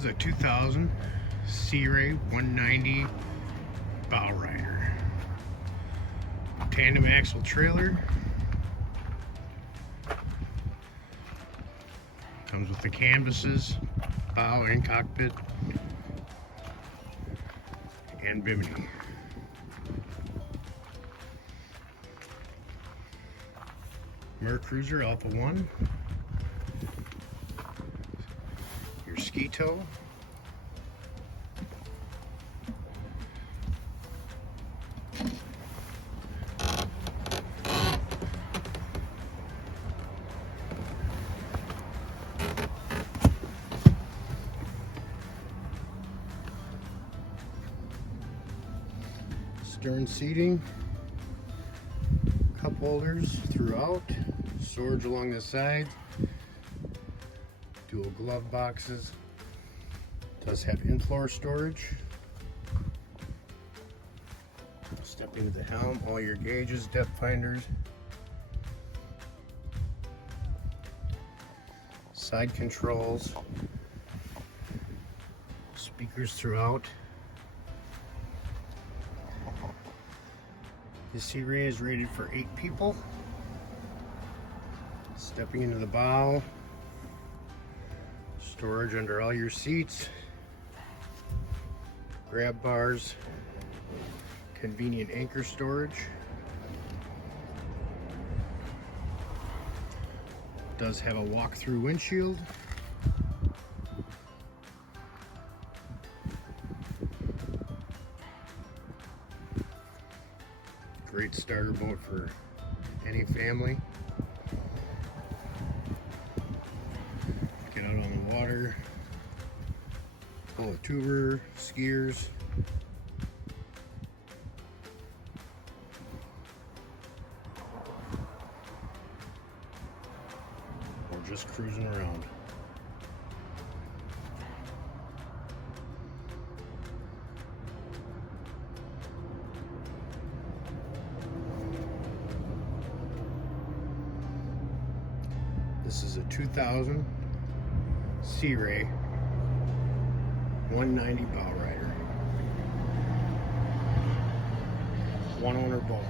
is a 2000 Sea Ray 190 bow rider. Tandem axle trailer. Comes with the canvases, bow and cockpit, and bimini. Mercruiser Alpha 1. Your ski tow. Stern seating, cup holders throughout, storage along the sides, dual glove boxes, does have in-floor storage. Step into the helm, all your gauges, depth finders, side controls, speakers throughout. The Sea Ray is rated for 8 people. Stepping into the bow, storage under all your seats, grab bars, convenient anchor storage. Does have a walk-through windshield. Great starter boat for any family. Get out on the water, pull a tuber, skiers. Or just cruising around. This is a 2000 Sea Ray 190 bow rider. One owner boat.